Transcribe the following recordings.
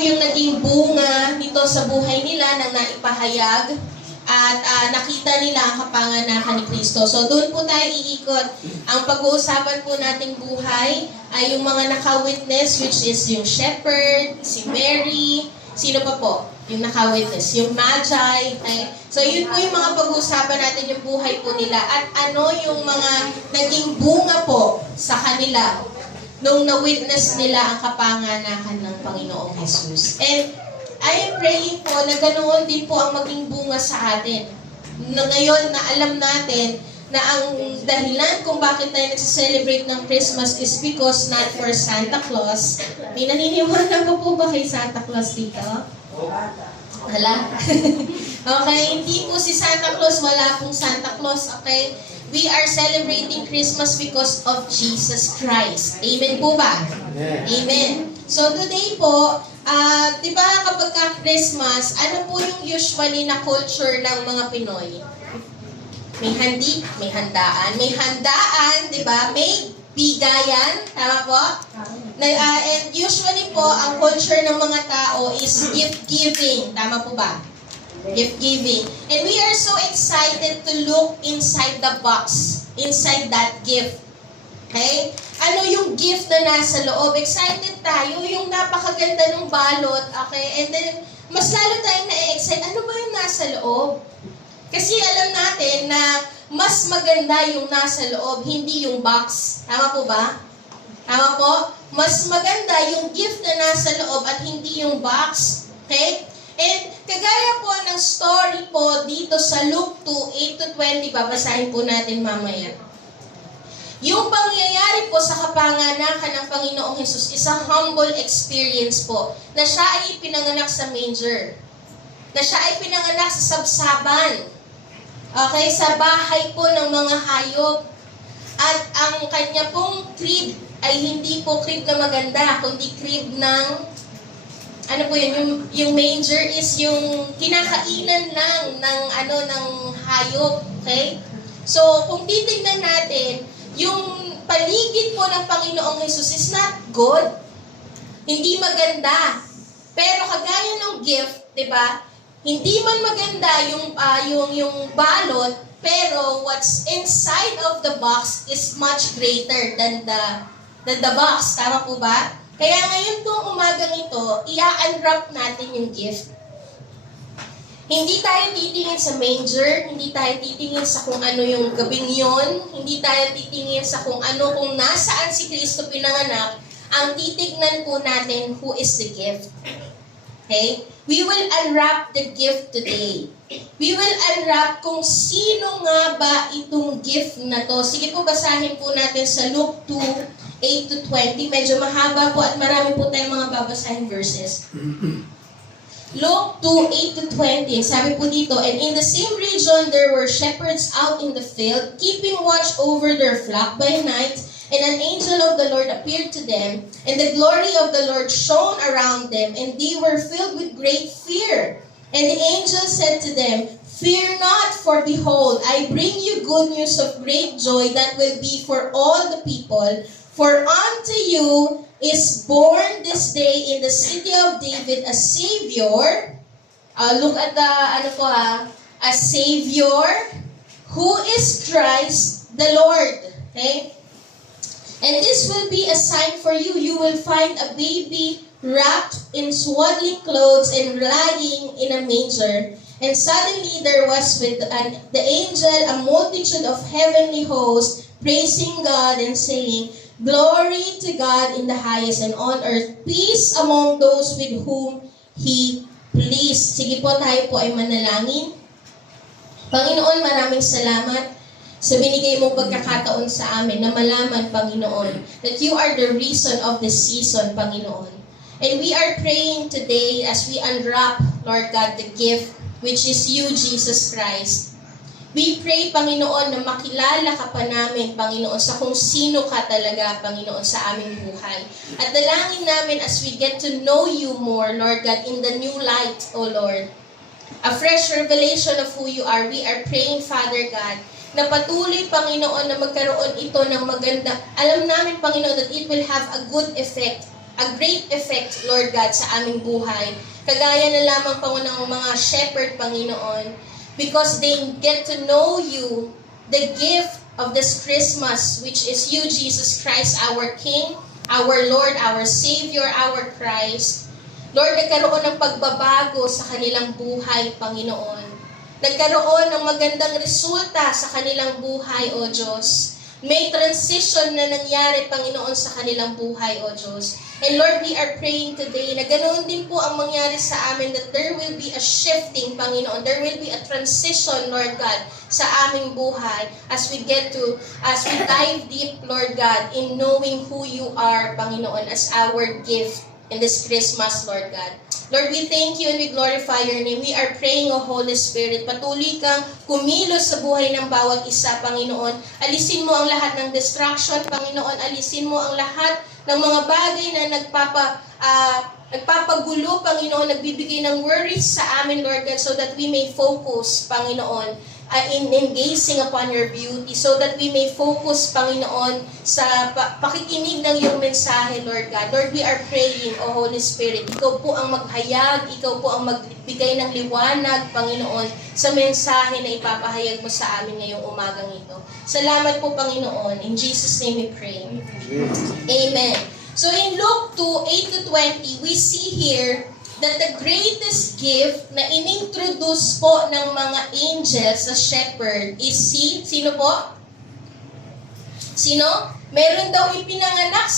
yung naging bunga nito sa buhay nila nang naipahayag at nakita nila ang kapanganakan ni Kristo. So doon po tayo iikot. Ang pag-uusapan po nating buhay ay yung mga naka-witness, which is yung shepherd, si Mary, sino pa po? Yung naka-witness, yung magi. Okay? So yun po yung mga pag-uusapan natin, yung buhay po nila. At ano yung mga naging bunga po sa kanila nung na-witness nila ang kapanganakan ng Panginoong Jesus. And I am praying po na ganoon din po ang maging bunga sa atin. Na ngayon na alam natin na ang dahilan kung bakit tayo nagse-celebrate ng Christmas is because not for Santa Claus. May naniniwala pa po ba kay Santa Claus dito? Wala. Okay, hindi po si Santa Claus, wala pong Santa Claus, okay? We are celebrating Christmas because of Jesus Christ. Amen po ba? Amen. So today po, di ba kapag Christmas, ano po yung usually na culture ng mga Pinoy? May handi, may handaan. May handaan, di ba? May bigayan, tama po? And usually po, ang culture ng mga tao is gift-giving. Tama po ba? Gift-giving. And we are so excited to look inside the box, inside that gift. Okay? Ano yung gift na nasa loob? Excited tayo, yung napakaganda ng balot. Okay? And then, mas lalo tayong na-excite. Ano ba yung nasa loob? Kasi alam natin na mas maganda yung nasa loob, hindi yung box. Tama po ba? Tama po? Mas maganda yung gift na nasa loob at hindi yung box. Okay? And kagaya po ng story po dito sa Luke 2, 8-20, babasahin po natin mamaya. Yung pangyayari po sa kapanganakan ng Panginoong Jesus is a humble experience po, na siya ay pinanganak sa manger, na siya ay pinanganak sa sabsaban, okay, sa bahay po ng mga hayop. At ang kanya pong crib ay hindi po crib na maganda, kundi crib ng ano po yun, yung manger is yung kinakainan lang ng hayop, okay? So, kung titignan natin, yung paligid po ng Panginoong Jesus is not good. Hindi maganda. Pero kagaya ng gift, 'di ba? Hindi man maganda yung balot, pero what's inside of the box is much greater than the box. Tama po ba? Kaya ngayon tong umagang ito, i-unwrap natin yung gift. Hindi tayo titingin sa manger, hindi tayo titingin sa kung ano yung gabing yon, hindi tayo titingin sa kung nasaan si Kristo pinanganak. Ang titignan po natin who is the gift. Okay? We will unwrap the gift today. We will unwrap kung sino nga ba itong gift na to. Sige po, basahin po natin sa Luke 2, 8-20. Medyo mahaba po at marami po tayong mga babasahin verses. Luke 2, 8-20. Sabi po dito, "And in the same region there were shepherds out in the field, keeping watch over their flock by night. And an angel of the Lord appeared to them, and the glory of the Lord shone around them, and they were filled with great fear. And the angel said to them, 'Fear not, for behold, I bring you good news of great joy that will be for all the people. For unto you is born this day in the city of David a Savior.'" Look at the, a Savior who is Christ the Lord. Okay? "And this will be a sign for you. You will find a baby wrapped in swaddling clothes and lying in a manger." And suddenly there was with the angel a multitude of heavenly hosts, praising God and saying, "Glory to God in the highest, and on earth peace among those with whom He pleased." Sige po, tayo po ay manalangin. Panginoon, maraming salamat sa binigay mong pagkakataon sa amin na malaman, Panginoon, that you are the reason of this season, Panginoon. And we are praying today as we unwrap, Lord God, the gift, which is you, Jesus Christ. We pray, Panginoon, na makilala ka pa namin, Panginoon, sa kung sino ka talaga, Panginoon, sa aming buhay. At dalangin namin as we get to know you more, Lord God, in the new light, O Lord. A fresh revelation of who you are. We are praying, Father God, na patuloy, Panginoon, na magkaroon ito ng maganda. Alam namin, Panginoon, that it will have a good effect, a a great effect, Lord God, sa aming buhay. Kagaya na lamang, Pangunang, mga shepherd, Panginoon, because they get to know you, the gift of this Christmas, which is you, Jesus Christ, our King, our Lord, our Savior, our Christ. Lord, nagkaroon ng pagbabago sa kanilang buhay, Panginoon. Nagkaroon ng magandang resulta sa kanilang buhay, O Diyos. May transition na nangyari, Panginoon, sa kanilang buhay, O Diyos. And Lord, we are praying today na ganoon din po ang mangyari sa amin, that there will be a shifting, Panginoon. There will be a transition, Lord God, sa aming buhay as we dive deep, Lord God, in knowing who you are, Panginoon, as our gift in this Christmas, Lord God. Lord, we thank you and we glorify your name. We are praying, O Holy Spirit, patuloy kang kumilos sa buhay ng bawat isa, Panginoon. Alisin mo ang lahat ng distraction, Panginoon. Alisin mo ang lahat ng mga bagay na nagpapagulo, Panginoon, nagbibigay ng worries sa amin, Lord God, so that we may focus, Panginoon, in gazing upon your beauty, so that we may focus, Panginoon, sa pakikinig ng iyong mensahe, Lord God. Lord, we are praying, O Holy Spirit, ikaw po ang maghayag, ikaw po ang magbigay ng liwanag, Panginoon, sa mensahe na ipapahayag mo sa amin ngayong umagang ito. Salamat po, Panginoon. In Jesus' name we pray. Amen. So in Luke 2:8-20, we see here that the greatest gift na inintroduce po ng mga angels sa shepherd is sino po? Sino? Meron daw ipinanganak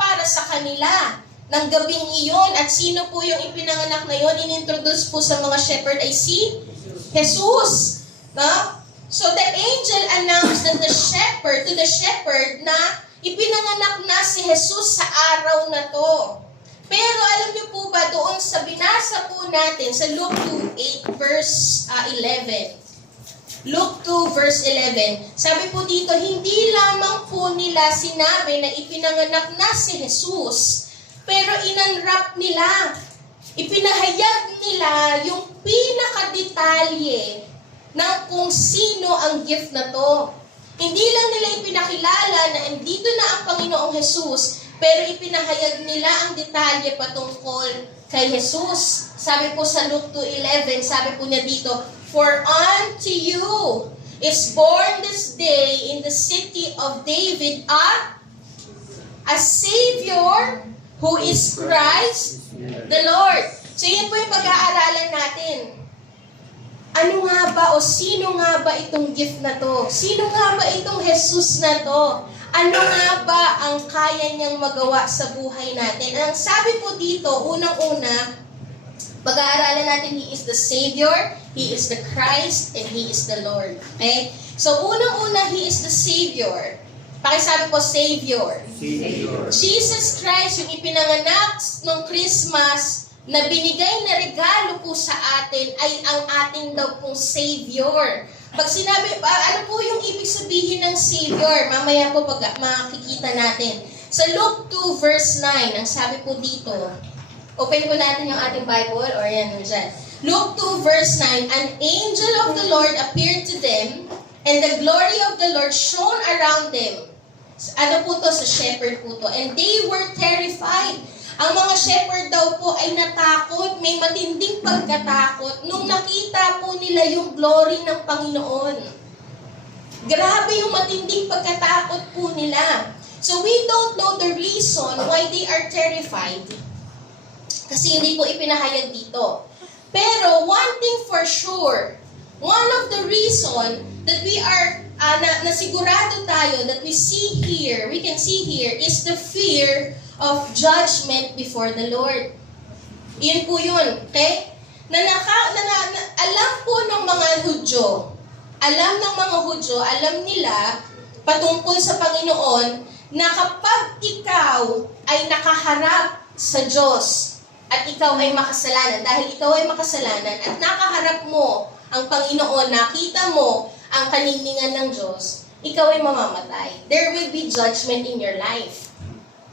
para sa kanila ng gabing iyon. At sino po yung ipinanganak na yun? Inintroduce po sa mga shepherd ay si Jesus. No? So the angel announced that to the shepherd na ipinanganak na si Jesus sa araw na to. Pero alam niyo po ba doon sa binasa po natin sa Luke 2:8 verse 11. Luke 2 verse 11. Sabi po dito, hindi lamang po nila sinabi na ipinanganak na si Jesus, pero inunwrap nila. Ipinahayag nila yung pinakadetalye ng kung sino ang gift na to. Hindi lang nila ipinakilala na andito na ang Panginoong Jesus, pero ipinahayag nila ang detalye patungkol kay Jesus. Sabi po sa Luke 2:11, sabi po niya dito, "For unto you is born this day in the city of David a Savior who is Christ the Lord." So yan po yung pag-aaralan natin. Ano nga ba o sino nga ba itong gift na to? Sino nga ba itong Jesus na to? Ano nga ba ang kaya niyang magawa sa buhay natin? Ang sabi po dito, unang-una, pag-aaralan natin, He is the Savior, He is the Christ, and He is the Lord. Okay? So, unang-una, He is the Savior. Pakisabi po, Savior. Savior. Jesus Christ, yung ipinanganak ng Christmas, na binigay na regalo po sa atin, ay ang ating daw pong Savior. Pag sinabi, ano po yung ibig sabihin ng Savior? Mamaya po pag makikita natin. Sa Luke 2 verse 9, ang sabi po dito, open po natin yung ating Bible, or yan dyan. Luke 2 verse 9, "An angel of the Lord appeared to them, and the glory of the Lord shone around them." Ano po to? Sa shepherd po to. "And they were terrified." Ang mga shepherd daw po ay natakot, may matinding pagkatakot nung nakita po nila yung glory ng Panginoon. Grabe yung matinding pagkatakot po nila. So we don't know the reason why they are terrified. Kasi hindi po ipinahayag dito. Pero one thing for sure, one of the reason that we are nasigurado tayo that we can see here is the fear of judgment before the Lord. Yun po yun, okay? Alam po ng mga Hudyo, alam nila patungkol sa Panginoon na kapag ikaw ay nakaharap sa Diyos at ikaw ay makasalanan, dahil ikaw ay makasalanan at nakaharap mo ang Panginoon, nakita mo ang kaninningan ng Diyos, ikaw ay mamamatay. There will be judgment in your life.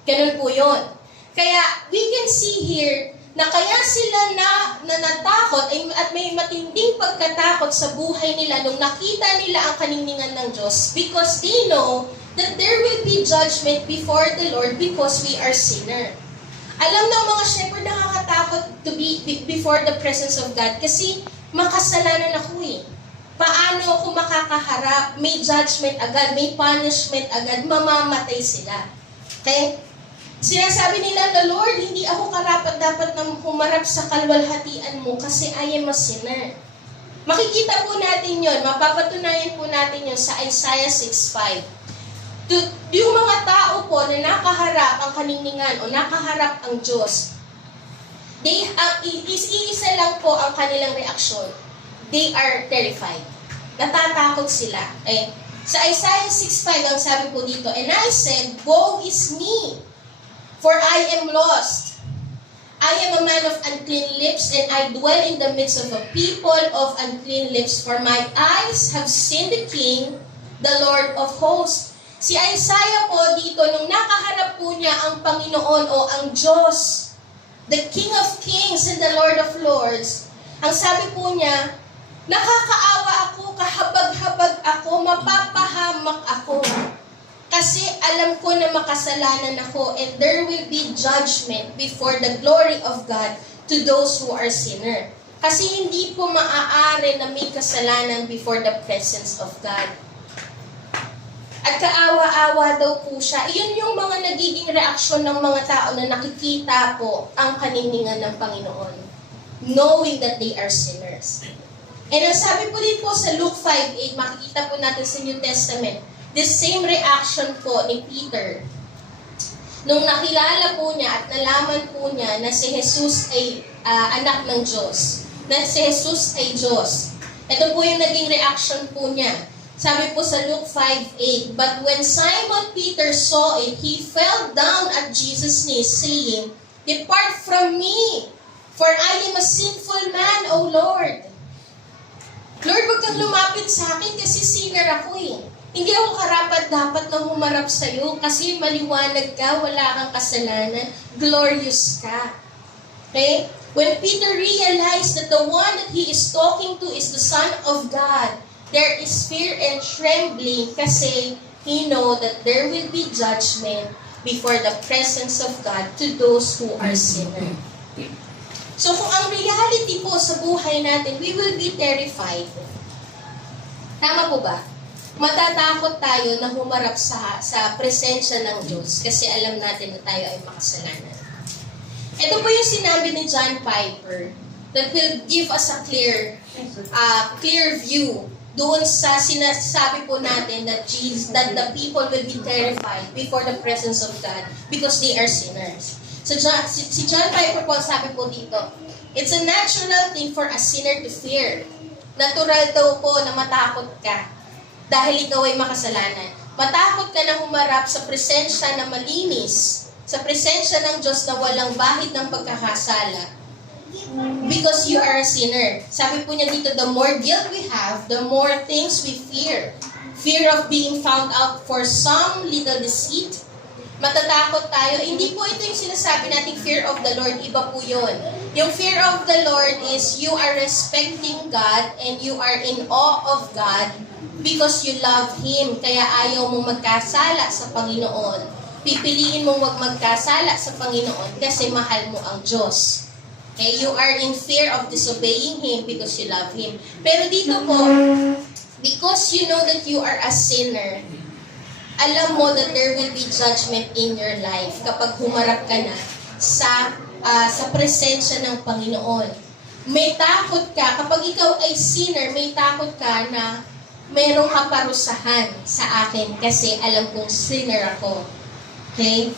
Ganun po yun. Kaya we can see here na kaya sila natakot at may matinding pagkatakot sa buhay nila nung nakita nila ang kaninningan ng Diyos, because they know that there will be judgment before the Lord because we are sinner. Alam ng mga shepherd, nakakatakot to be before the presence of God kasi makasalanan ako eh. Paano ako makakaharap? May judgment agad, may punishment agad, mamamatay sila. Okay? Sinasabi nila, the Lord, hindi ako karapat-dapat na humarap sa kalwalhatian mo kasi I am a sinner. Makikita po natin yon, mapapatunayan po natin yon sa Isaiah 6:5. Yung mga tao po na nakaharap ang kaningningan o nakaharap ang Diyos, iisa lang po ang kanilang reaksyon. They are terrified. Natatakot sila. Eh, sa Isaiah 6:5 ang sabi po dito, and I said, woe is me, for I am lost. I am a man of unclean lips, and I dwell in the midst of a people of unclean lips, for my eyes have seen the King, the Lord of hosts. Si Isaiah po dito, nung nakaharap po niya ang Panginoon o ang Diyos, the King of Kings and the Lord of Lords, ang sabi po niya, nakakaawa ako, kahabag-habag ako, mapapahamak ako. Kasi alam ko na makasalanan ako and there will be judgment before the glory of God to those who are sinner. Kasi hindi po maaari na may kasalanan before the presence of God. At kaawa-awa daw po siya. Iyon yung mga nagiging reaksyon ng mga tao na nakikita po ang kaningningan ng Panginoon, knowing that they are sinners. And ang sabi po din po sa Luke 5:8, makikita po natin sa New Testament, the same reaction po ni Peter. Nung nakilala po niya at nalaman po niya na si Jesus ay anak ng Diyos, na si Jesus ay Diyos. Ito po yung naging reaction po niya. Sabi po sa Luke 5:8, but when Simon Peter saw it, he fell down at Jesus' knees, saying, depart from me, for I am a sinful man, O Lord. Lord, wag kang lumapit sa akin kasi sinner ako eh. Hindi ako karapat-dapat na humarap sa iyo kasi maliwanag ka, wala kang kasalanan, glorious ka. Okay? When Peter realized that the one that he is talking to is the Son of God, there is fear and trembling kasi he know that there will be judgment before the presence of God to those who are sinners. So kung ang reality po sa buhay natin, we will be terrified. Tama po ba? Matatakot tayo na humarap sa presensya ng Diyos kasi alam natin na tayo ay makasalanan. Ito po yung sinabi ni John Piper that will give us a clear view doon sa sinasabi po natin that the people will be terrified before the presence of God because they are sinners. So si John Piper po sabi po dito, it's a natural thing for a sinner to fear. Natural daw po na matakot ka dahil ikaw ay makasalanan. Matakot ka na humarap sa presensya na malinis, sa presensya ng Diyos na walang bahid ng pagkakasala. Because you are a sinner. Sabi po niya dito, the more guilt we have, the more things we fear. Fear of being found out for some little deceit. Matatakot tayo. Hindi po ito yung sinasabi nating fear of the Lord. Iba po yun. Yung fear of the Lord is you are respecting God and you are in awe of God because you love Him. Kaya ayaw mong magkasala sa Panginoon. Pipiliin mong wag magkasala sa Panginoon kasi mahal mo ang Diyos. Okay? You are in fear of disobeying Him because you love Him. Pero dito po, because you know that you are a sinner, alam mo that there will be judgment in your life kapag humarap ka na sa presensya ng Panginoon. May takot ka, kapag ikaw ay sinner, may takot ka na mayroong kaparusahan sa akin kasi alam kong sinner ako. Okay?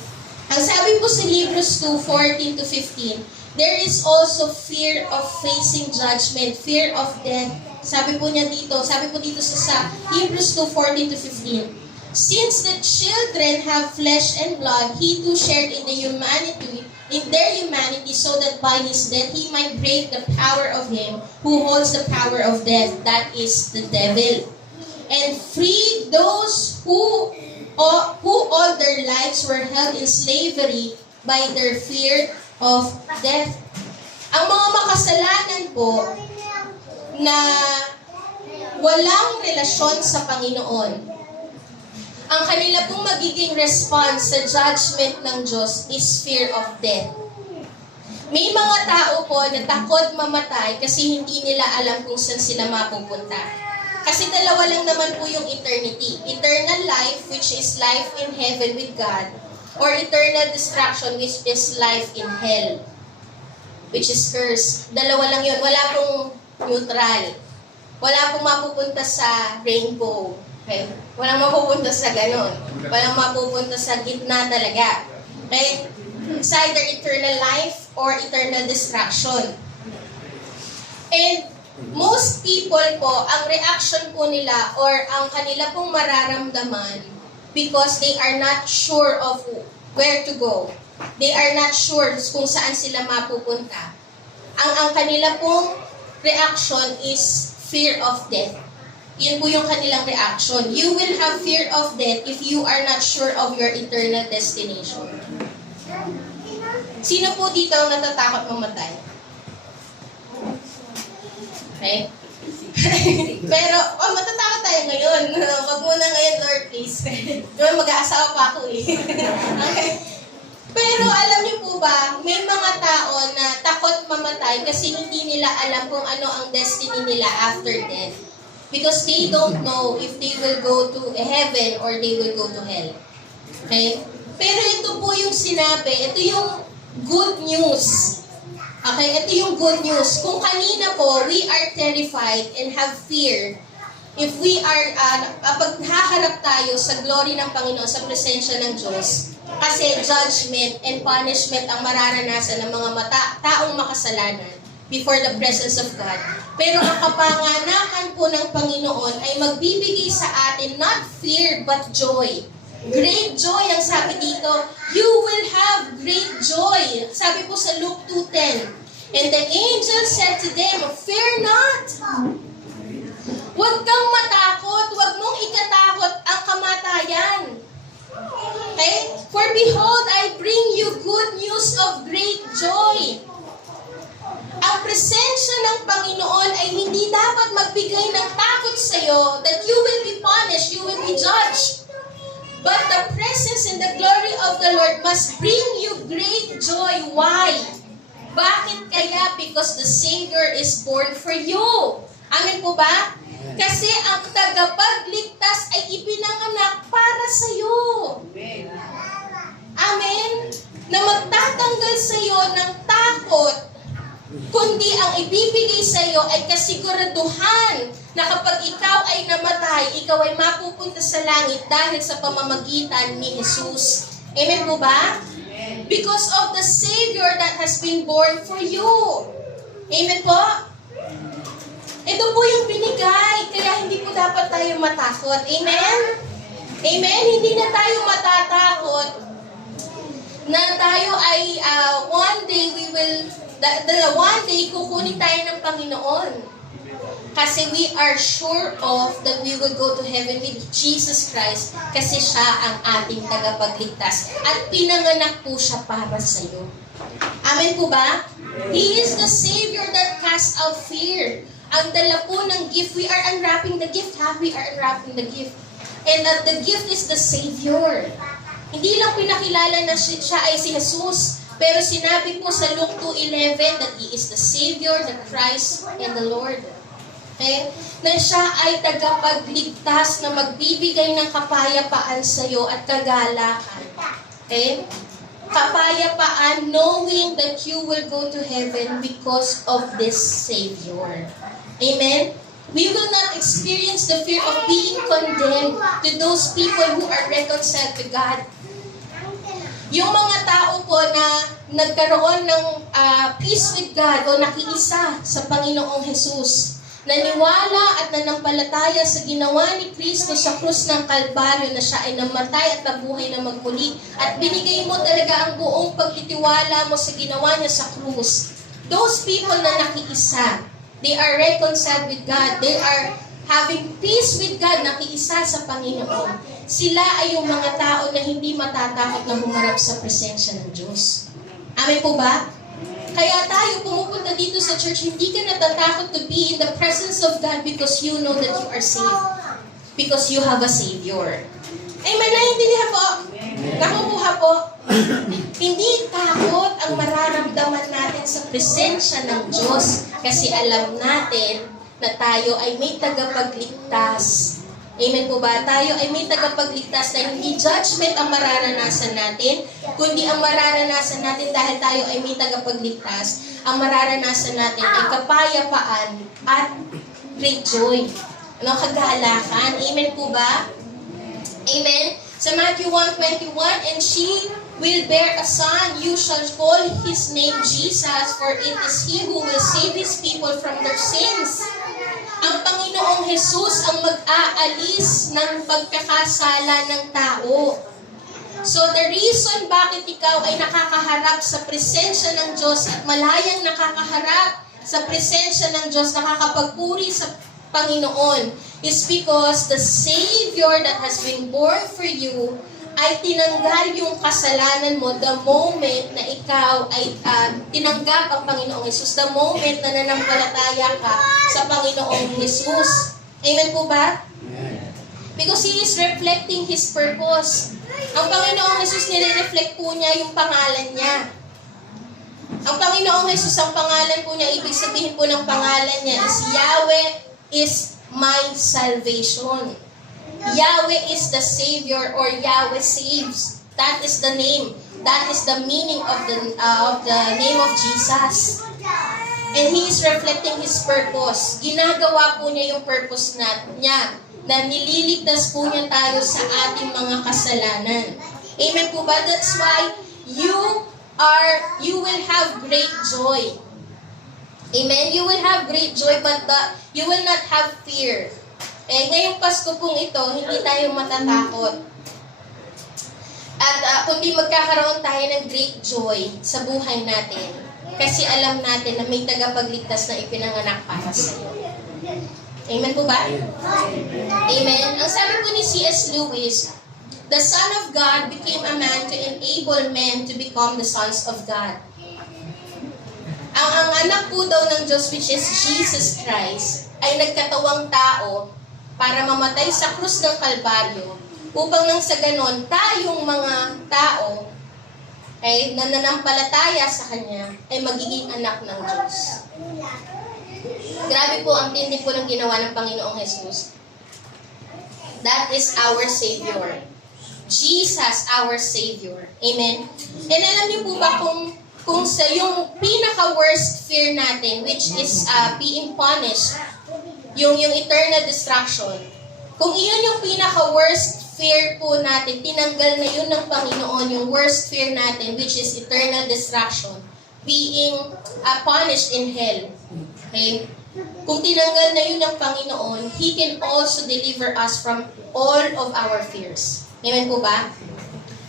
Ang sabi po sa Hebrews 2:14-15, there is also fear of facing judgment, fear of death. Sabi po dito sa Hebrews 2:14-15, since the children have flesh and blood, he too shared in their humanity, so that by his death he might break the power of him who holds the power of death, that is the devil, and free those who all their lives were held in slavery by their fear of death. Ang mga makasalanan po na walang relasyon sa Panginoon, ang kanila pong magiging response sa judgment ng Diyos is fear of death. May mga tao po na takot mamatay kasi hindi nila alam kung saan sila mapupunta. Kasi dalawa lang naman po yung eternity. Eternal life, which is life in heaven with God, or eternal destruction, which is life in hell, which is curse. Dalawa lang yun. Wala pong neutral. Wala pong mapupunta sa rainbow. Okay? Walang mapupunta sa ganon. Walang mapupunta sa gitna talaga. Okay? It's either eternal life or eternal destruction. And most people po, ang reaction po nila or ang kanila pong mararamdaman because they are not sure of where to go. They are not sure kung saan sila mapupunta. Ang kanila pong reaction is fear of death. Yun po yung kanilang reaction. You will have fear of death if you are not sure of your eternal destination. Sino po dito ang natatakot mamatay? Okay? Pero, matatakot tayo ngayon. Wag muna ngayon, Lord, please. Mag-aasawa pa ako eh. Okay? Pero alam niyo po ba, may mga tao na takot mamatay kasi hindi nila alam kung ano ang destiny nila after death. Because they don't know if they will go to heaven or they will go to hell. Okay? Pero ito po yung sinabi, ito yung good news. Okay, ito yung good news. Kung kanina po, we are terrified and have fear. If we are, pag haharap tayo sa glory ng Panginoon, sa presensya ng Diyos, kasi judgment and punishment ang mararanasan ng mga taong makasalanan before the presence of God. Pero ang kapanganakan po ng Panginoon ay magbibigay sa atin not fear but joy. Great joy ang sabi dito. You will have great joy. Sabi po sa Luke 2:10. And the angel said to them, fear not. Huwag kang matakot. Huwag mong ikatakot ang kamatayan. Okay? For behold, I bring you good news of great joy. Ang presensya ng Panginoon ay hindi dapat magbigay ng takot sa iyo that you will be punished, you will be judged. But the presence and the glory of the Lord must bring you great joy. Why? Bakit kaya? Because the Savior is born for you. Amen po ba? Kasi ang tagapagligtas ay ipinanganak para sa iyo. Amen? Na magtatanggal sa iyo ng takot, kundi ang ibibigay sa iyo ay kasiguraduhan na kapag ikaw ay namatay, ikaw ay mapupunta sa langit dahil sa pamamagitan ni Jesus. Amen po ba? Because of the Savior that has been born for you. Amen po? Ito po yung binigay, kaya hindi po dapat tayo matakot. Amen? Amen? Hindi na tayo matatakot na tayo ay one day one day kukunin tayo ng Panginoon. Kasi we are sure of that we will go to heaven with Jesus Christ kasi siya ang ating tagapagligtas. At pinanganak po siya para sa iyo. Amen po ba? He is the Savior that casts out fear. Ang dala po ng gift, we are unwrapping the gift. We are unwrapping the gift. And that the gift is the Savior. Hindi lang pinakilala na siya ay si Jesus, pero sinabi po sa Luke 2:11 that He is the Savior, the Christ, and the Lord. Okay? Na siya ay tagapagligtas na magbibigay ng kapayapaan sa iyo at kagalakan. Okay? Kapayapaan knowing that you will go to heaven because of this Savior. Amen? We will not experience the fear of being condemned to those people who are reconciled to God. Yung mga tao po na nagkaroon ng peace with God o nakiisa sa Panginoong Jesus, naniwala at nanampalataya sa ginawa ni Kristo sa krus ng Kalbaryo na siya ay namatay at nabuhay na magmuli at binigay mo talaga ang buong pagtitiwala mo sa ginawa niya sa krus. Those people na nakiisa, they are reconciled with God. They are having peace with God, nakiisa sa Panginoon. Sila ay yung mga tao na hindi matatakot na humarap sa presensya ng Diyos. Amen po ba? Kaya tayo pumupunta dito sa church, hindi ka natatakot to be in the presence of God because you know that you are saved. Because you have a Savior. Amen, naiintindihan po? Nakukuha po? Hindi takot ang mararamdaman natin sa presensya ng Diyos kasi alam natin na tayo ay may tagapagligtas. Amen po ba? Tayo ay may tagapagligtas na hindi judgment ang mararanasan natin, kundi ang mararanasan natin dahil tayo ay may tagapagligtas, ang mararanasan natin ay kapayapaan at great joy. Ano, kagalakan. Amen po ba? Amen? Sa Matthew 1:21, and she will bear a son, you shall call his name Jesus, for it is he who will save his people from their sins. Ang Panginoong Jesus ang mag-aalis ng pagkakasala ng tao. So the reason bakit ikaw ay nakakaharap sa presensya ng Diyos at malayang nakakaharap sa presensya ng Diyos, nakakapagpuri sa Panginoon, is because the Savior that has been born for you ay tinanggal yung kasalanan mo the moment na ikaw ay tinanggap ang Panginoong Jesus, the moment na nanampalataya ka sa Panginoong Jesus. Amen po ba? Because He is reflecting His purpose. Ang Panginoong Jesus, nire-reflect po niya yung pangalan niya. Ang Panginoong Jesus, ang pangalan po niya, ibig sabihin po ng pangalan niya is Yahweh is my salvation. Yahweh is the Savior, or Yahweh saves. That is the name. That is the meaning of the name of Jesus. And He is reflecting His purpose. Ginagawa po niya yung purpose niya, na nililigtas po niya tayo sa ating mga kasalanan. Amen po ba? That's why you will have great joy. Amen? You will have great joy, but you will not have fear. Ngayong Pasko pong ito, hindi tayo matatakot. At kundi magkakaroon tayo ng great joy sa buhay natin. Kasi alam natin na may tagapagligtas na ipinanganak para sa iyo. Amen po ba? Amen. Ang sabi po ni C.S. Lewis, the Son of God became a man to enable men to become the sons of God. Ang anak po daw ng Diyos, which is Jesus Christ, ay nagkatawang tao para mamatay sa krus ng Kalbaryo upang nang sa ganon, tayong mga tao ay nananampalataya sa Kanya ay magiging anak ng Diyos. Grabe po ang tindi po ng ginawa ng Panginoong Jesus. That is our Savior. Jesus, our Savior. Amen? And alam niyo po ba kung sa yung pinaka-worst fear natin, which is being punished, yung eternal destruction, kung iyon yung pinaka-worst fear po natin, tinanggal na yun ng Panginoon, yung worst fear natin, which is eternal destruction, being punished in hell. Okay? Kung tinanggal na yun ng Panginoon, He can also deliver us from all of our fears. Amen po ba?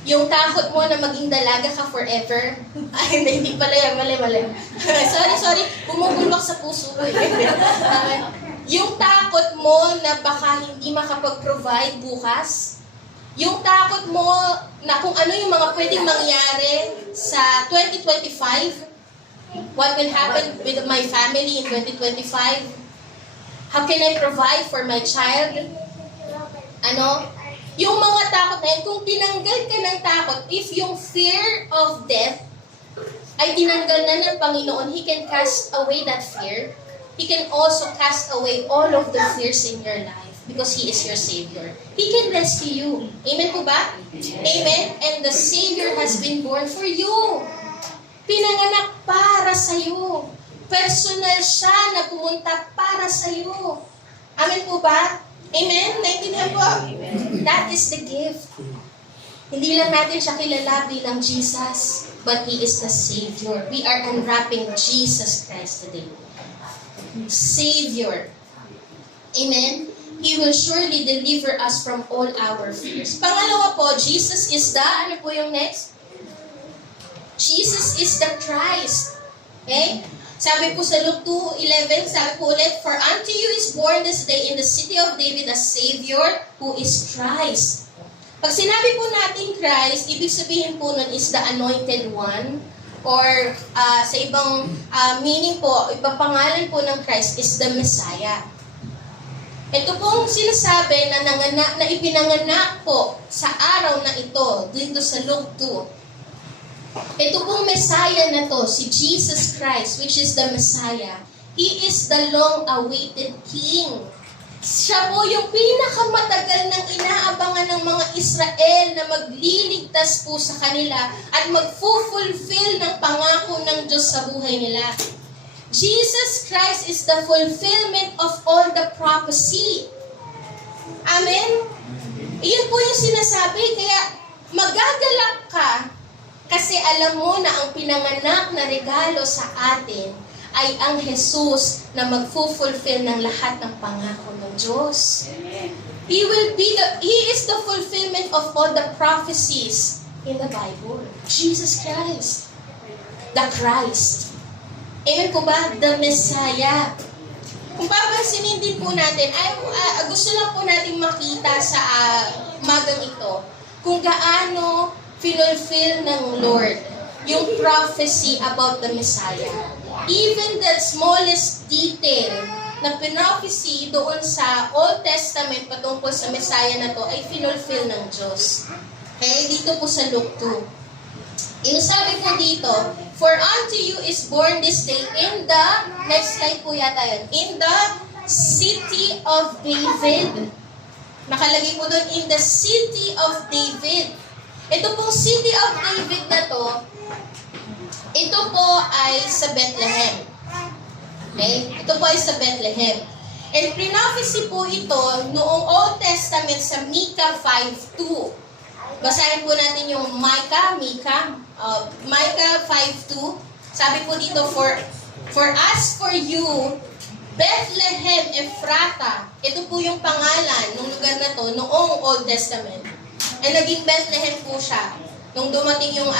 Yung takot mo na maging dalaga ka forever. Ay, hindi pala yan. Mali. sorry. Bumubulwak sa puso ko. Yung takot mo na baka hindi makapag-provide bukas. Yung takot mo na kung ano yung mga pwedeng mangyari sa 2025. What will happen with my family in 2025? How can I provide for my child? Yung mga takot na yun, kung tinanggal ka ng takot, if yung fear of death ay tinanggal na ng Panginoon, He can cast away that fear. He can also cast away all of the fears in your life because He is your Savior. He can rescue you. Amen po ba? Amen? And the Savior has been born for you. Pinanganak para sa iyo. Personal siya na pumunta para sa iyo. Amen po ba? Amen? Naintindihan po? That is the gift. Hindi lang natin siya kilala bilang Jesus, but He is the Savior. We are unwrapping Jesus Christ today. Savior. Amen? He will surely deliver us from all our fears. Pangalawa po, Jesus is the, ano po yung next? Jesus is the Christ. Okay? Sabi po sa Luke 2:11, sabi po ulit, for unto you is born this day in the city of David a Savior who is Christ. Pag sinabi po natin Christ, ibig sabihin po nun is the Anointed One, or sa ibang meaning po, ibang pangalan po ng Christ is the Messiah. Ito pong sinasabi na ipinanganak po sa araw na ito, dito sa Luke 2. Ito pong Messiah na to, si Jesus Christ, which is the Messiah. He is the long-awaited King. Siya po yung pinakamatagal ng inaabangan ng mga Israel na magliligtas po sa kanila at mag-fulfill ng pangako ng Diyos sa buhay nila. Jesus Christ is the fulfillment of all the prophecy. Amen? Iyon po yung sinasabi. Kaya magagalak ka kasi alam mo na ang pinanganak na regalo sa atin ay ang Jesus na mag-fulfill ng lahat ng pangako ng Diyos. He is the fulfillment of all the prophecies in the Bible. Jesus Christ. The Christ. Amen po ba? The Messiah. Kung papansinin din po natin, gusto lang po natin makita sa magang ito kung gaano fulfill ng Lord yung prophecy about the Messiah. Even the smallest detail na prophecy doon sa Old Testament patungkol sa Messiah na to ay finulfill ng Diyos. Okay? Dito po sa Luke 2. Yung sabi po dito, for unto you is born this day in the, next slide po yata yun, in the city of David. Nakalagay po doon, in the city of David. Ito pong city of David na to, ito po ay sa Bethlehem. Okay? Ito po ay sa Bethlehem. And prophecy po ito noong Old Testament sa Micah 5:2. Basahin po natin yung Micah 5:2. Sabi po dito, for as for you, Bethlehem Ephrata. Ito po yung pangalan ng lugar na to noong Old Testament. And naging Bethlehem po siya nung dumating yung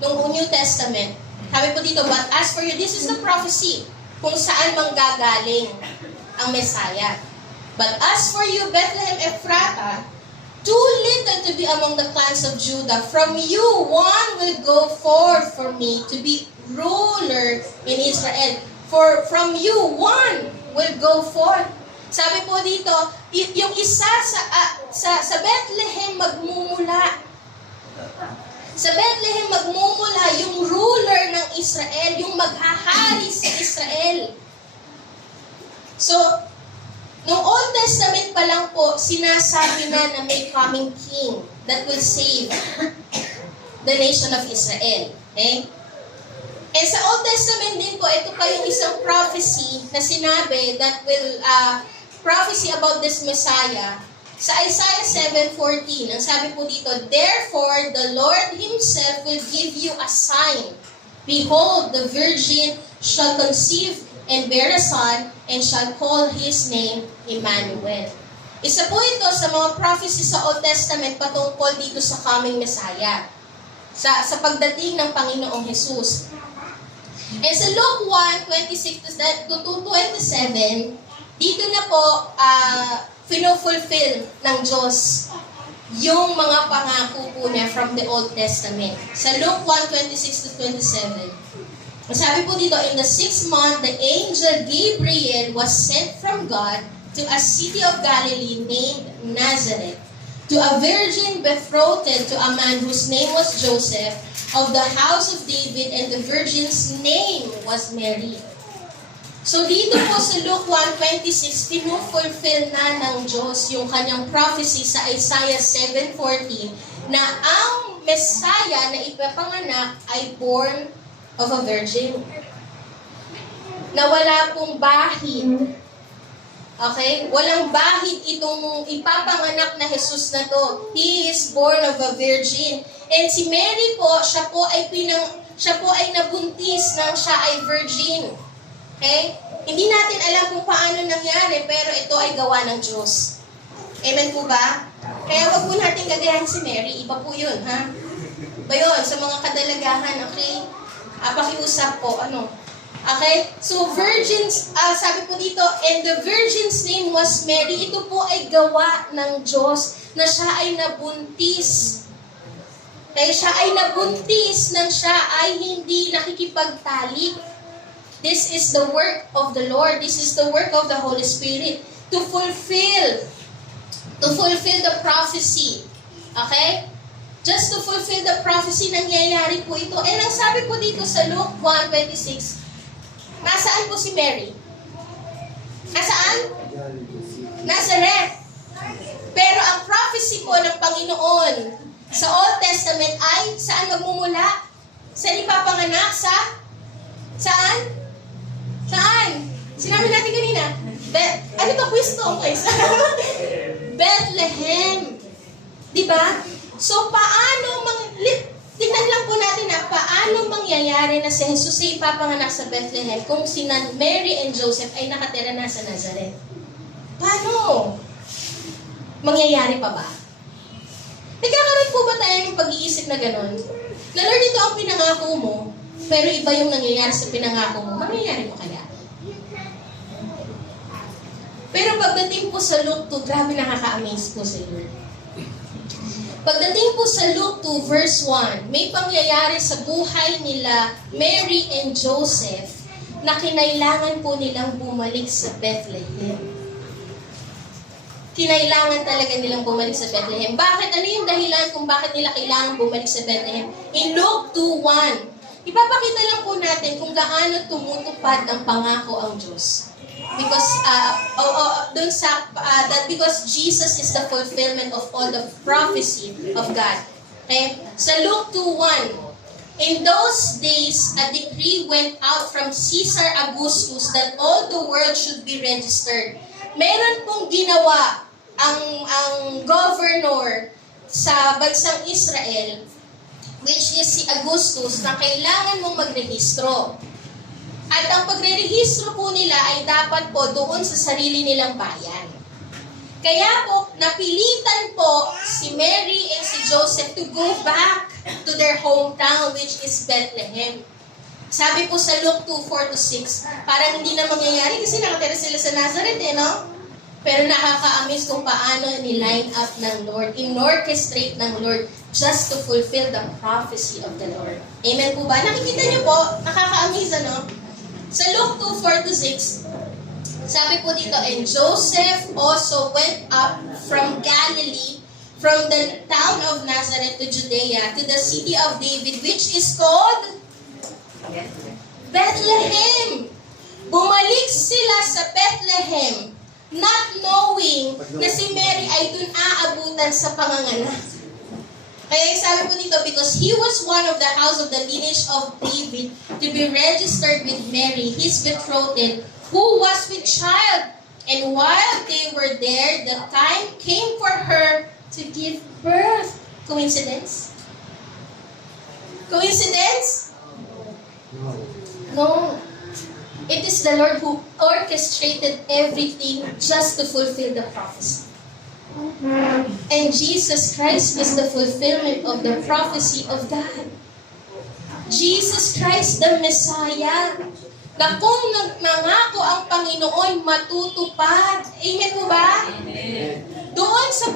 nung New Testament. Sabi po dito, but as for you, this is the prophecy kung saan manggagaling ang Messiah. But as for you, Bethlehem Ephrata, too little to be among the clans of Judah. From you, one will go forth for me to be ruler in Israel. For from you, one will go forth. Sabi po dito, yung isa sa Bethlehem magmumula. Sa Bethlehem magmumula yung ruler ng Israel, yung maghahari sa Israel. So, noong Old Testament pa lang po, sinasabi na may coming king that will save the nation of Israel. Okay? And sa Old Testament din po, ito pa yung isang prophecy na sinabi that will, prophecy about this Messiah. Sa Isaiah 7:14, ang sabi po dito, therefore, the Lord Himself will give you a sign. Behold, the virgin shall conceive and bear a son, and shall call his name Emmanuel. Isa po ito sa mga prophecy sa Old Testament patungkol dito sa coming Messiah. Sa pagdating ng Panginoong Jesus. And sa Luke 1:26 to 27, dito na po fulfill ng Diyos yung mga pangako po niya from the Old Testament. Sa Luke 1:26 to 27. Sabi po dito, in the 6th month, the angel Gabriel was sent from God to a city of Galilee named Nazareth, to a virgin betrothed to a man whose name was Joseph, of the house of David, and the virgin's name was Mary. So dito po sa Luke 1:26, pinufulfill na ng Diyos yung kanyang prophecy sa Isaiah 7:14 na ang Messiah na ipapanganak ay born of a virgin. Na wala pong bahid. Okay? Walang bahid itong ipapanganak na Jesus na to. He is born of a virgin. And si Mary po, siya po ay nabuntis nang siya ay virgin. Okay? Hindi natin alam kung paano nangyari, pero ito ay gawa ng Diyos. Amen po ba? Kaya wag po natin gagayahin si Mary. Iba po yun, ha? Ba yun? Sa mga kadalagahan, okay? Pakiusap po, ano? Okay? So, virgins, sabi po dito, and the virgin's name was Mary. Ito po ay gawa ng Diyos na siya ay nabuntis. Kaya siya ay nabuntis nang siya ay hindi nakikipagtalik. This is the work of the Lord. This is the work of the Holy Spirit. to fulfill the prophecy. Okay? Just to fulfill the prophecy, nangyayari po ito. And ang sabi po dito sa Luke 1:26, nasaan po si Mary? Nasaan? Nazareth. Pero ang prophecy po ng Panginoon sa Old Testament ay saan magmumula? Saan ipapanganak? Saan? Sinabi natin kanina. Ano to? Quiz to? Bethlehem. Diba? So, tingnan lang po natin paano mangyayari na si Jesus ay ipapanganak sa Bethlehem kung sina Mary and Joseph ay nakatira na sa Nazareth. Paano? Mangyayari pa ba? Nagkakaroon po ba tayo ng pag-iisip na gano'n? Na Lord, ito ang pinangako mo, pero iba yung nangyayari sa pinangako mo. Mangyayari mo kaya? Pero pagdating po sa Luke 2, grabe nakaka-amaze po si Lord. Pagdating po sa Luke 2 verse 1, may pangyayari sa buhay nila Mary and Joseph na kinailangan po nilang bumalik sa Bethlehem. Kinailangan talaga nilang bumalik sa Bethlehem. Bakit? Ano yung dahilan kung bakit nila kailangan bumalik sa Bethlehem? In Luke 2:1, ipapakita lang po natin kung gaano tumutupad ng pangako ang Diyos. Because Jesus is the fulfillment of all the prophecy of God. Okay? Sa Luke 2:1, in those days, a decree went out from Caesar Augustus that all the world should be registered. Meron pong ginawa ang governor sa bansang Israel, which is si Augustus, na kailangan mong magrehistro. At ang pagrerehistro po nila ay dapat po doon sa sarili nilang bayan. Kaya po, napilitan po si Mary and si Joseph to go back to their hometown, which is Bethlehem. Sabi po sa Luke 2:4-6, parang hindi na mangyayari kasi nakatira sila sa Nazareth, no? Pero nakaka-amaze kung paano ni-line up ng Lord, in-orchestrate ng Lord just to fulfill the prophecy of the Lord. Amen po ba? Nakikita niyo po, nakaka-amaze, ano? Sa Luke 2:4-6, sabi po dito, and Joseph also went up from Galilee, from the town of Nazareth to Judea, to the city of David, which is called Bethlehem. Bumalik sila sa Bethlehem, not knowing na si Mary ay dun aabutan sa panganganak. Kaya sabi po dito, because he was one of the house of the lineage of David to be registered with Mary, his betrothed, who was with child. And while they were there, the time came for her to give birth. Coincidence? Coincidence? No. It is the Lord who orchestrated everything just to fulfill the prophecy. And Jesus Christ is the fulfillment of the prophecy of God. Jesus Christ, the Messiah, na kung nangako ang Panginoon, matutupad. Amen po ba? Amen. Doon sa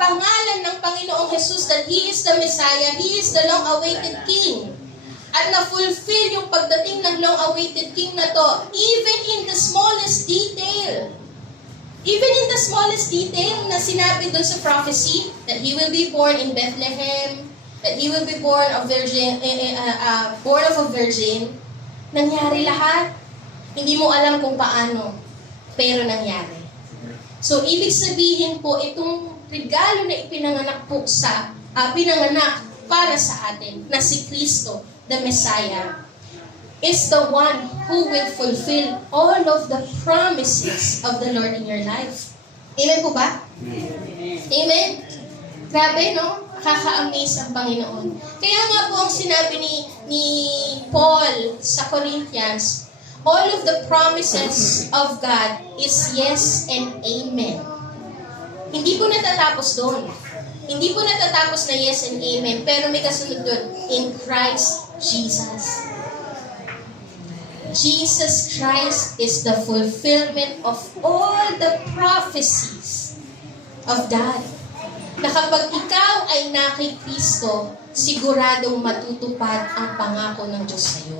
pangalan ng Panginoong Jesus that He is the Messiah, He is the long-awaited King. At na-fulfill yung pagdating ng long-awaited King na to, even in the smallest detail. Even in the smallest detail na sinabi doon sa prophecy that He will be born in Bethlehem, that He will be born of a virgin, nangyari lahat. Hindi mo alam kung paano, pero nangyari. So, ibig sabihin po, itong regalo na ipinanganak po pinanganak para sa atin, na si Kristo, the Messiah, is the one who will fulfill all of the promises of the Lord in your life. Amen po ba? Amen? Grabe, no? Kaka-amaze ang Panginoon. Kaya nga po ang sinabi ni Paul sa Corinthians, all of the promises of God is yes and amen. Hindi po natatapos doon. Hindi po natatapos na yes and amen, pero may kasunod doon, in Christ Jesus. Jesus Christ is the fulfillment of all the prophecies of God. Na kapag ikaw ay na kay Kristo, siguradong matutupad ang pangako ng Diyos sa iyo.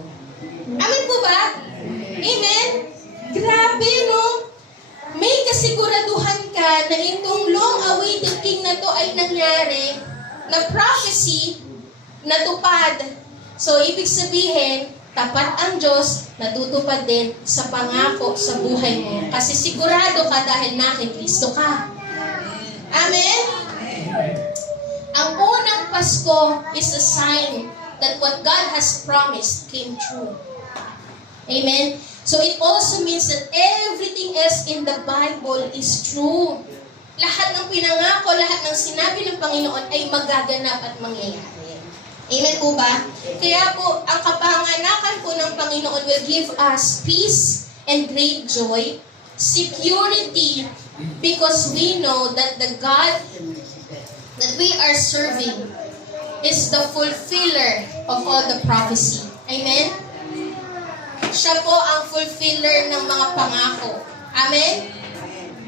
Amen po ba? Amen? Grabe, no? May kasiguradong na itong long-awaited king na to ay nangyari, na prophecy, natupad. So, ibig sabihin, tapat ang Diyos, natutupad din sa pangako sa buhay mo. Kasi sigurado ka dahil na kay Kristo ka. Amen? Ang unang Pasko is a sign that what God has promised came true. Amen? So it also means that everything else in the Bible is true. Lahat ng pinangako, lahat ng sinabi ng Panginoon ay magaganap at mangyayari. Amen po ba? Kaya po, ang kapanganakan po ng Panginoon will give us peace and great joy, security, because we know that the God that we are serving is the fulfiller of all the prophecy. Amen? Siya po ang fulfiller ng mga pangako. Amen?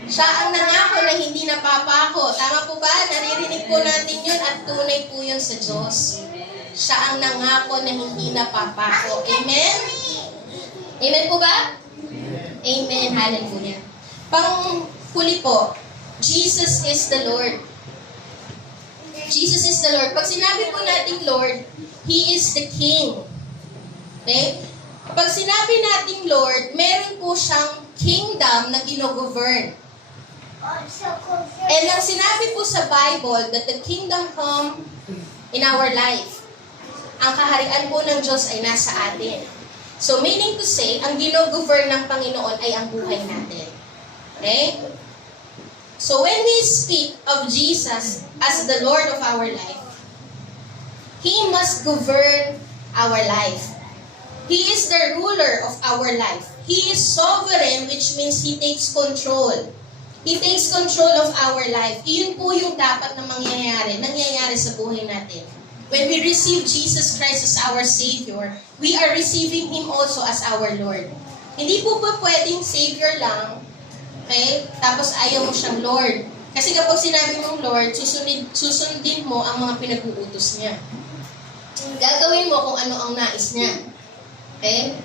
Siya ang nangako na hindi napapako. Tama po ba? Naririnig po natin yun at tunay po yun sa Diyos. Siya ang nangako na hindi napapako. Amen? Amen po ba? Amen. Hallelujah. Panghuli po, Jesus is the Lord. Jesus is the Lord. Pag sinabi po natin Lord, He is the King. Okay? Pag sinabi natin Lord, meron po siyang kingdom na gino-govern. And ang sinabi po sa Bible that the kingdom come in our life. Ang kaharian po ng Diyos ay nasa atin. So meaning to say, ang gino-govern ng Panginoon ay ang buhay natin. Okay? So when we speak of Jesus as the Lord of our life, He must govern our life. He is the ruler of our life. He is sovereign, which means He takes control. He takes control of our life. Iyon po yung dapat na nangyayari sa buhay natin. When we receive Jesus Christ as our Savior, we are receiving Him also as our Lord. Hindi po pwedeng Savior lang, okay? Tapos ayaw mo siyang Lord. Kasi kapag sinabi mong Lord, susundin mo ang mga pinag-uutos niya. Gagawin mo kung ano ang nais niya. Okay?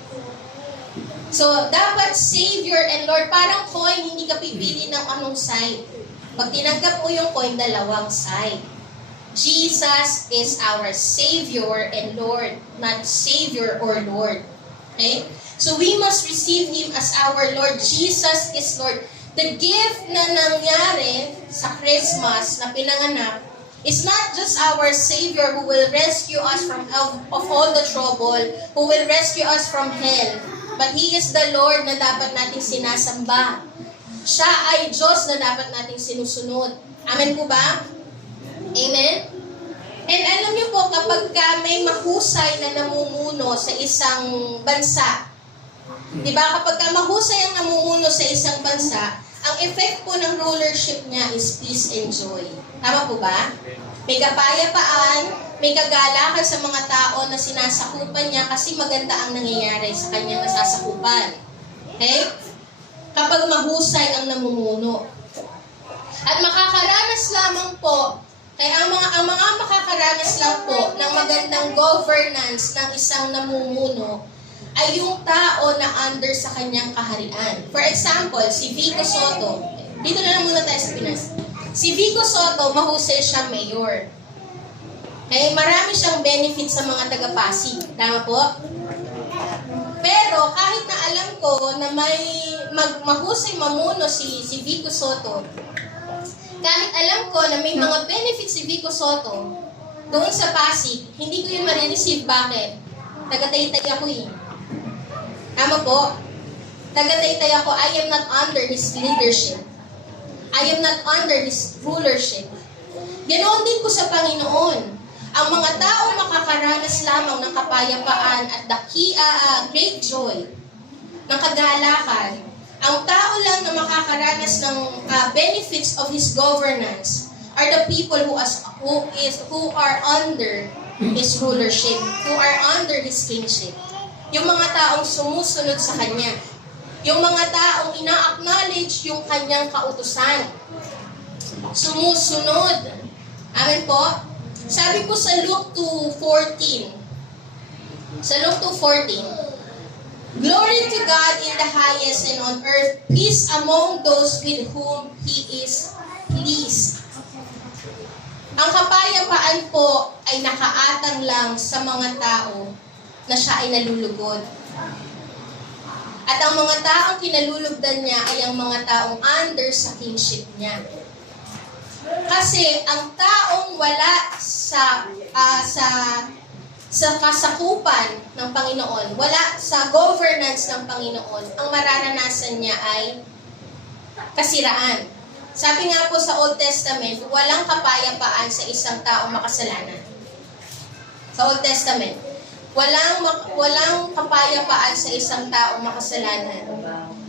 So, dapat Savior and Lord, parang coin, hindi ka pipili ng anong side. Pag tinanggap mo yung coin, dalawang side. Jesus is our Savior and Lord, not Savior or Lord. Okay? So, we must receive Him as our Lord. Jesus is Lord. The gift na nangyari sa Christmas na pinanganak is not just our Savior who will rescue us from of all the trouble, who will rescue us from hell, but He is the Lord na dapat nating sinasamba. Siya ay Diyos na dapat nating sinusunod. Amen po ba? Amen? And alam niyo po, kapag may mahusay na namumuno sa isang bansa, di ba, kapag mahusay ang namumuno sa isang bansa, ang effect po ng rulership niya is peace and joy. Tama po ba? May kapayapaan, may kagalakan sa mga tao na sinasakupan niya kasi maganda ang nangyayari sa kanyang nasasakupan. Okay? Kapag mahusay ang namumuno. At makakaranas lamang po, kaya ang mga makakaranas lang po ng magandang governance ng isang namumuno ay yung tao na under sa kanyang kaharian. For example, si Vico Soto. Dito na lang muna tayo sa Pinas. Si Vico Soto, mahusay siyang mayor. Okay, marami siyang benefit sa mga taga-Pasig. Tama po? Pero kahit na alam ko na may mahusay mamuno si Vico Soto, kahit alam ko na may mga benefit si Vico Soto doon sa Pasig, hindi ko yun marireceive. Bakit? Taga-Taytay ako eh. Tama po? Taga-Taytay ako, I am not under his leadership. I am not under his rulership. Ganoon din po sa Panginoon. Ang mga tao makakaranas lamang ng kapayapaan at great joy, ng kagalakan. Ang tao lang na makakaranas ng benefits of His governance are the people who are under His rulership, who are under His kingship. Yung mga taong sumusunod sa Kanya. Yung mga taong ina-acknowledge yung Kanyang kautusan. Sumusunod. Amen po? Sabi po sa Luke 2:14. Sa Luke 2:14, Glory to God in the highest and on earth, peace among those with whom He is pleased. Ang kapayapaan po ay nakaatang lang sa mga tao na siya ay nalulugod. At ang mga taong kinalulugdan niya ay ang mga taong under sa kingship niya. Kasi ang taong wala sa kasakupan ng Panginoon, wala sa governance ng Panginoon, ang mararanasan niya ay kasiraan. Sabi nga po sa Old Testament, walang kapayapaan sa isang taong makasalanan. Sa Old Testament, walang kapayapaan sa isang taong makasalanan.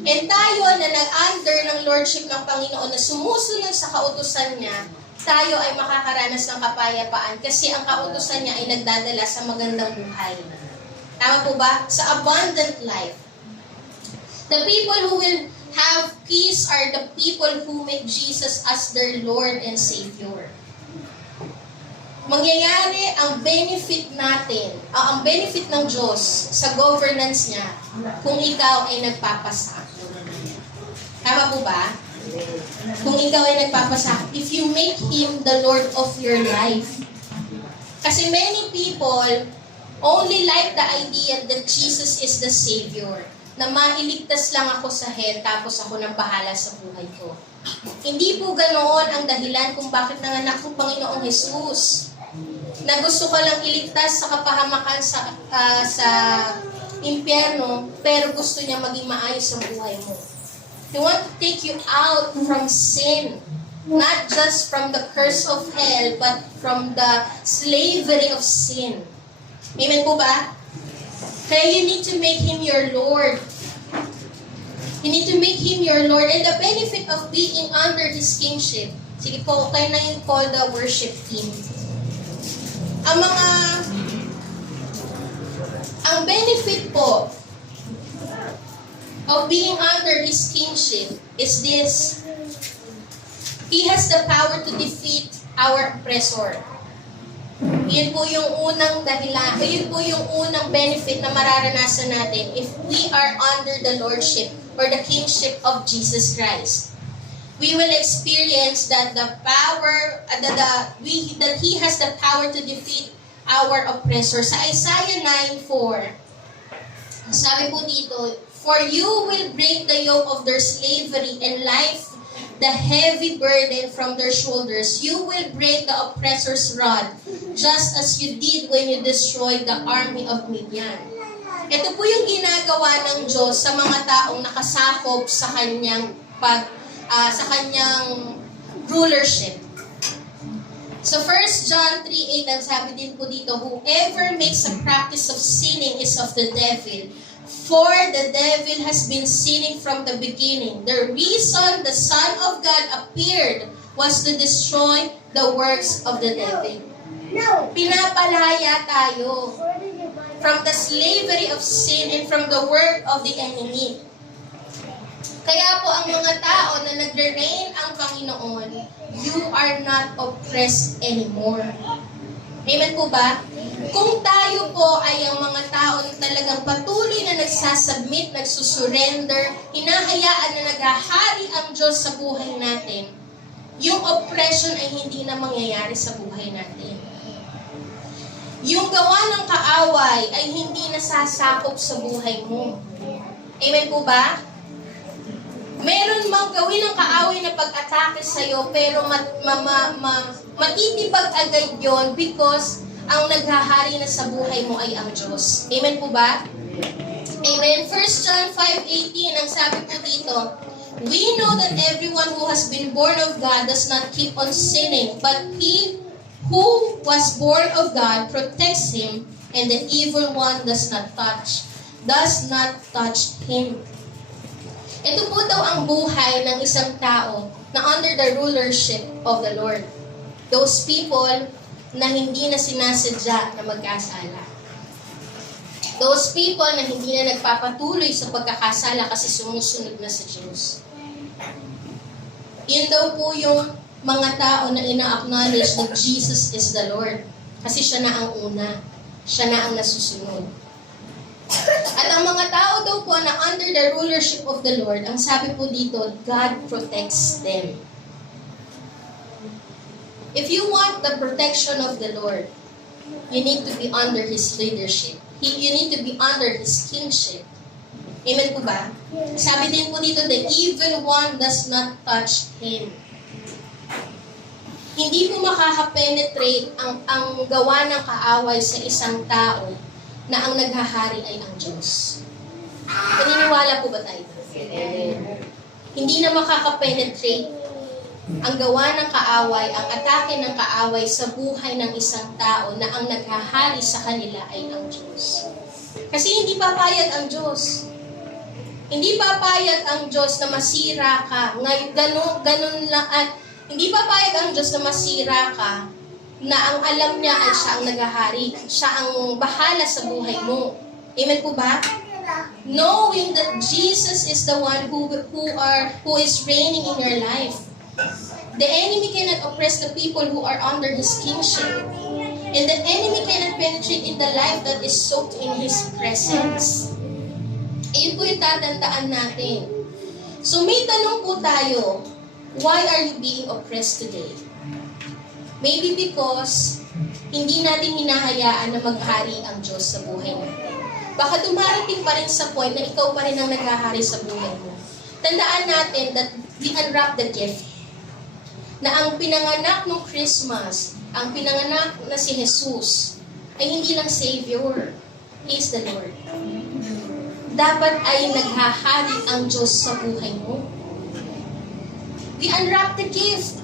And tayo na nag-under ng Lordship ng Panginoon, na sumusunod sa kautusan niya, tayo ay makakaranas ng kapayapaan kasi ang kautusan niya ay nagdadala sa magandang buhay. Tama po ba? Sa abundant life. The people who will have peace are the people who make Jesus as their Lord and Savior. Mangyayari ang benefit natin, ang benefit ng Diyos sa governance niya kung ikaw ay nagpapasa. Tama po ba? Kung ikaw ay nagpapasa, if you make Him the Lord of your life. Kasi many people only like the idea that Jesus is the Savior. Na mailigtas lang ako sa hell, tapos ako nang bahala sa buhay ko. Hindi po ganoon ang dahilan kung bakit nanganak ang Panginoong Jesus. Na gusto ka lang iligtas sa kapahamakan sa impyerno, pero gusto niya maging maayos ang buhay mo. He want to take you out from sin. Not just from the curse of hell, but from the slavery of sin. Amen po ba? Kaya you need to make Him your Lord. You need to make Him your Lord. And the benefit of being under His kingship. Sige po, kayo na yung call the worship team. Ang benefit po of being under His kingship is this. He has the power to defeat our oppressor. Yun po yung unang dahilan, yun po yung unang benefit na mararanasan natin if we are under the lordship or the kingship of Jesus Christ. We will experience that the power, that He has the power to defeat our oppressor. Sa Isaiah 9:4, sabi po dito, "For you will break the yoke of their slavery and life the heavy burden from their shoulders. You will break the oppressor's rod, just as you did when you destroyed the army of Midian." Ito po yung ginagawa ng Diyos sa mga taong nakasakop sa kanyang sa kanyang rulership. So 1 John 3:8, ang sabi din po dito, "Whoever makes a practice of sinning is of the devil. For the devil has been sinning from the beginning. The reason the Son of God appeared was to destroy the works of the devil." Pinapalaya tayo from the slavery of sin and from the work of the enemy. Kaya po ang mga tao na nagre-reign ang Panginoon, you are not oppressed anymore. Amen po ba? Kung tayo po ay ang mga tao na talagang patuloy na nagsasubmit, nagsusurrender, hinahayaan na naghahari ang Diyos sa buhay natin, yung oppression ay hindi na mangyayari sa buhay natin. Yung gawa ng kaaway ay hindi nasasakop sa buhay mo. Amen po ba? Meron mang gawin ng kaaway na pag-atake sa'yo, pero matitibag agad yon because ang naghahari na sa buhay mo ay ang Diyos. Amen po ba? Amen. 1 John 5:18, ang sabi po dito, "We know that everyone who has been born of God does not keep on sinning, but he who was born of God protects him, and the evil one does not touch him." Ito po daw ang buhay ng isang tao na under the rulership of the Lord. Those people na hindi na sinasadya na magkasala. Those people na hindi na nagpapatuloy sa pagkakasala kasi sumusunod na sa Diyos. Yun daw po yung mga tao na ina-acknowledge that Jesus is the Lord. Kasi siya na ang una. Siya na ang nasusunod. At ang mga tao daw po na under the rulership of the Lord, ang sabi po dito, God protects them. If you want the protection of the Lord, you need to be under His leadership. You need to be under His kingship. Amen po ba? Sabi din po dito, the evil one does not touch Him. Hindi po makaka-penetrate ang gawa ng kaaway sa isang tao na ang naghahari ay ang Diyos. Naniniwala po ba tayo? Hindi na makaka-penetrate ang gawa ng kaaway, ang atake ng kaaway sa buhay ng isang tao na ang naghahari sa kanila ay ang Diyos. Kasi hindi papayag ang Diyos. Hindi papayag ang Diyos na masira ka. Ngayon, ganun lang, at hindi papayag ang Diyos na masira ka na ang alam niya ay siya ang naghahari. Siya ang bahala sa buhay mo. Amen po ba? Knowing that Jesus is the one who is reigning in your life. The enemy cannot oppress the people who are under His kingship. And the enemy cannot penetrate in the life that is soaked in His presence. Ayun po yung tatandaan natin. So may tanong po tayo, why are you being oppressed today? Maybe because hindi natin hinahayaan na maghari ang Diyos sa buhay natin. Baka dumarating pa rin sa point na ikaw pa rin ang naghahari sa buhay mo. Tandaan natin that we unwrap the gift. Na ang pinanganak ng Christmas, ang pinanganak na si Jesus, ay hindi lang Savior. He is the Lord. Dapat ay naghahari ang Diyos sa buhay mo. We unwrap the gift.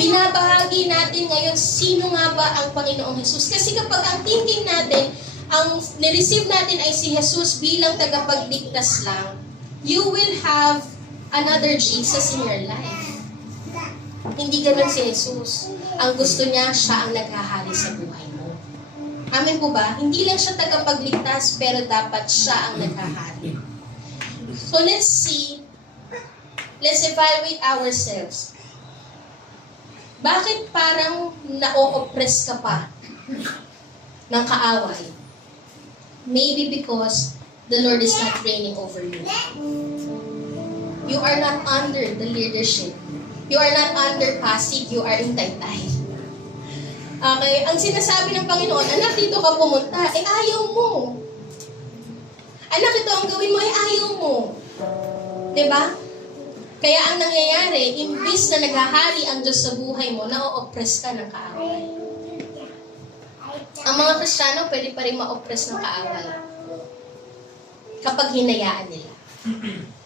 Binabahagi natin ngayon sino nga ba ang Panginoong Jesus. Kasi kapag ang thinking natin, ang nireceive natin ay si Jesus bilang tagapagligtas lang, you will have another Jesus in your life. Hindi ganun si Jesus. Ang gusto niya, siya ang naghahari sa buhay mo. Amen po ba? Hindi lang siya tagapagligtas, pero dapat siya ang naghahari. So let's evaluate ourselves. Bakit parang na-o-oppress ka pa ng kaaway? Maybe because the Lord is not reigning over you. You are not under the leadership. You are not under passive, you are in taytay. Okay, ang sinasabi ng Panginoon, anak, dito ka pumunta, ayaw mo. Anak, ito ang gawin mo, ayaw mo. Diba? Kaya ang nangyayari, imbis na naghahari ang Diyos sa buhay mo, na-o-oppress ka ng kaaway. Ang mga Kristiyano, pwede pa rin ma-oppress ng kaaway kapag hinayaan nila.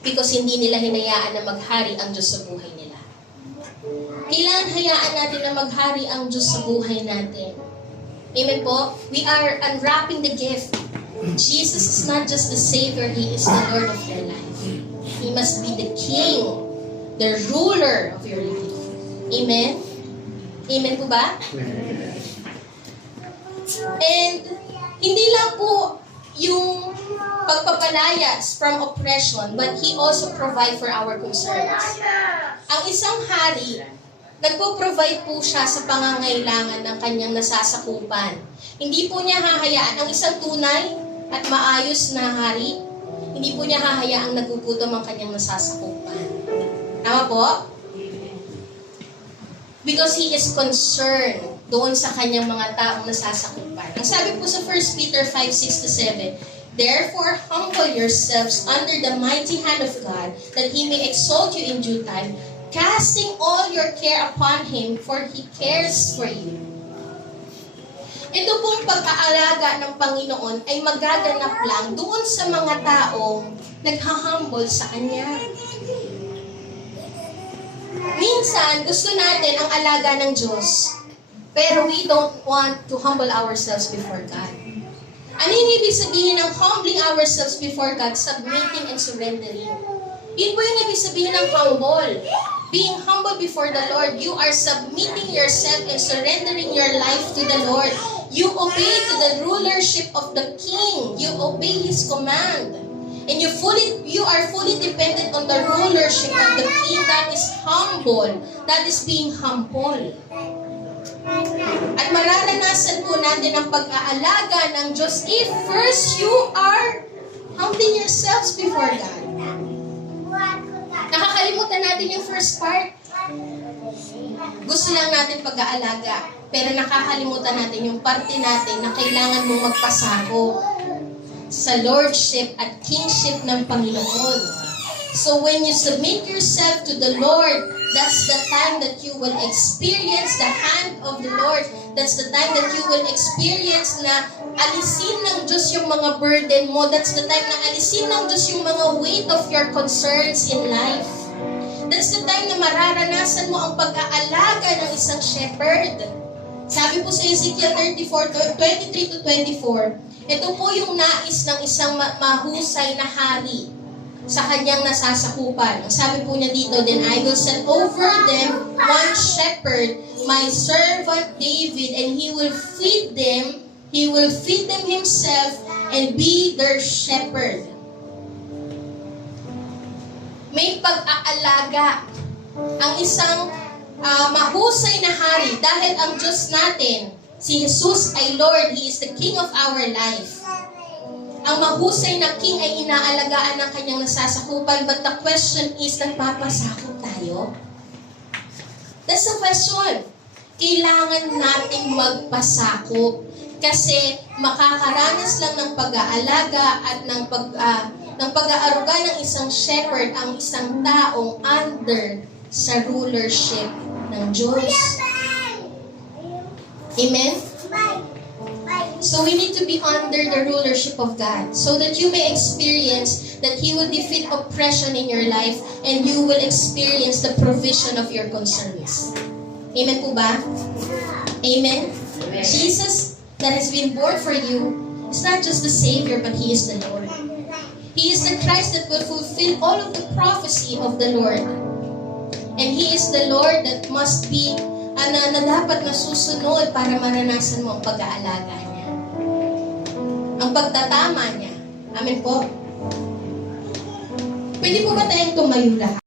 Because hindi nila hinayaan na maghari ang Diyos sa buhay nila. Kailangan hayaan natin na maghari ang Diyos sa buhay natin. Amen po? We are unwrapping the gift. Jesus is not just the Savior, He is the Lord of your life. He must be the King, the ruler of your life. Amen? Amen po ba? And hindi lang po yung pagpapalayas from oppression, but He also provide for our concerns. Ang isang hari, nagpo-provide po siya sa pangangailangan ng kanyang nasasakupan. Hindi po niya hahayaan ang isang tunay at maayos na hari, hindi po niya hahayaang nagugutom ang kanyang nasasakupan. Tama po? Because He is concerned doon sa kanyang mga taong nasasakupan. Ang sabi po sa 1 Peter 5:6-7, therefore, humble yourselves under the mighty hand of God, that He may exalt you in due time, casting all your care upon Him, for He cares for you. Ito pong pag-aalaga ng Panginoon ay magaganap lang doon sa mga taong naghahumble sa Kanya. Minsan, gusto natin ang alaga ng Diyos, pero we don't want to humble ourselves before God. Ano yung ibig sabihin ng humbling ourselves before God? Submitting and surrendering. Yun po yung ibig sabihin ng humble. Being humble before the Lord, you are submitting yourself and surrendering your life to the Lord. You obey to the rulership of the King. You obey His command. And you are fully dependent on the rulership of the King. That is humble. That is being humble. At mararanasan po natin ang pag-aalaga ng Diyos if first you are humbling yourselves before God. Nakakalimutan natin yung first part. Gusto lang natin pag-aalaga, pero nakakalimutan natin yung parte natin na kailangan mong magpasako sa lordship at kingship ng Panginoon. So when you submit yourself to the Lord, that's the time that you will experience the hand of the Lord. That's the time that you will experience na alisin ng Diyos yung mga burden mo. That's the time na alisin ng Diyos yung mga weight of your concerns in life. That's the time na mararanasan mo ang pag-aalaga ng isang shepherd. Sabi po sa Ezekiel 23 to 24, ito po yung nais ng isang mahusay na hari sa kanyang nasasakupan. Sabi po niya dito, then I will set over them one shepherd, my servant David, and he will feed them himself and be their shepherd. May pag-aalaga ang isang mahusay na hari dahil ang Diyos natin, si Jesus ay Lord, He is the King of our life. Ang mahusay na king ay inaalagaan ng kanyang nasasakupan, but the question is, nagpapasakop tayo? That's the question. Kailangan nating magpasakop kasi makakaranas lang ng pag-aalaga at ng pag-aaruga ng isang shepherd ang isang taong under sa rulership ng Diyos. Amen? So we need to be under the rulership of God so that you may experience that He will defeat oppression in your life and you will experience the provision of your concerns. Amen po ba? Amen? Jesus that has been born for you is not just the Savior, but He is the Lord. He is the Christ that will fulfill all of the prophecy of the Lord. And He is the Lord that must be na dapat nasusunod para maranasan mo ang pag-aalaga niya. Ang pagtatama niya. Amen po? Pwede po ba tayong tumayo lahat?